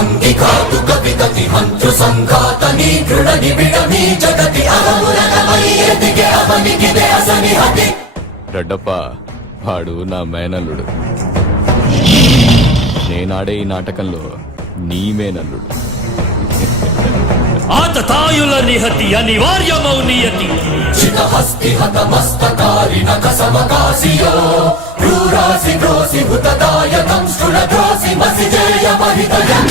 అంగిఘాతు కవిగతి హంతు సంఘాతని దృఢ నిబిడమీ జగతి అరమురగమై ఎదిగే అవనికిదే అసనిహతి. రెడ్డప్ప వాడు నా మేనల్లుడు. నేనాడే ఈ నాటకంలో నీ మేనల్లుడు. ఆతతాయుల నిహతి అనివార్యమౌ నియతి. చితహస్తి హతమస్తకారిణ కసమకాసియో క్రూరాసి గ్రోసి హుతదాయకం శృణద్రోసి మసిజేయ మహితయం.